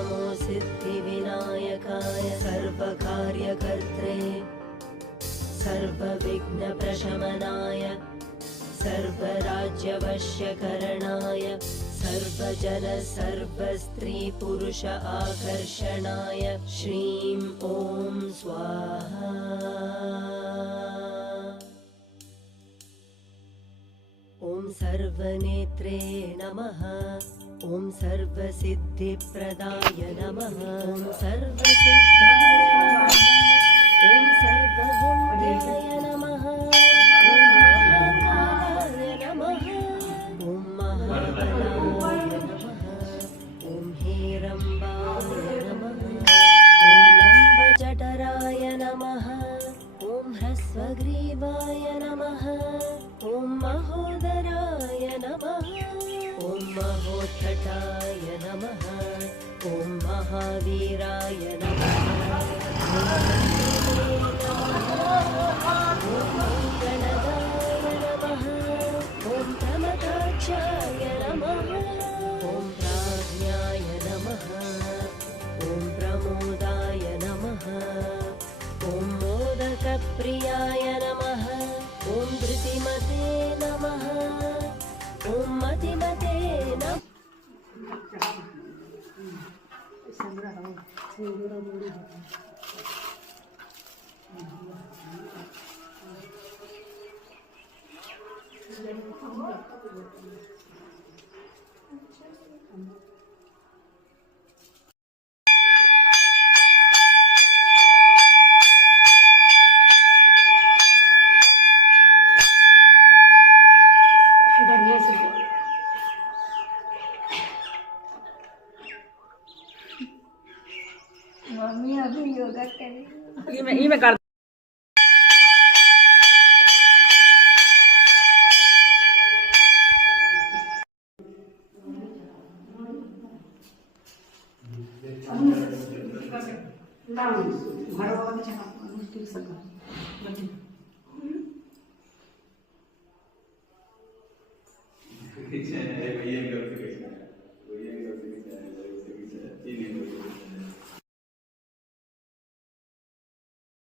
नमो सिद्धिविनायकाय सर्वकार्यकर्त्रे सर्वविघ्नप्रशमनाय सर्वराज्यवश्यकरणाय सर्वजन सर्वस्त्री पुरुष आकर्षणाय श्रीं ॐ स्वाहा। ॐ सर्वनेत्रे नमः। ॐ सर्वसिद्धिप्रदाय नमः। ॐ सर्वसिद्धाय नमः। ॐ सर्वभूताय नमः। ॐ महाकालाय नमः। ॐ महाबलाय नमः। ॐ हेरम्बाय नमः। ॐ लम्बजठराय नमः। ॐ ह्रस्वग्रीवाय नमः। ॐ महोदराय नमः। ॐ महोत्कटाय नमः। ॐ महावीराय नमः। ॐ गणदाय नमः। ॐ प्रमदाक्षाय नमः। ॐ प्राज्ञाय नमः। ॐ प्रमोदाय नमः। ॐ मोदकप्रियाय नमः। ॐ धृतिमते नमः। ॐ मतिमते नमः। मम्मी अभी योगा करें। ये मैं कर भैया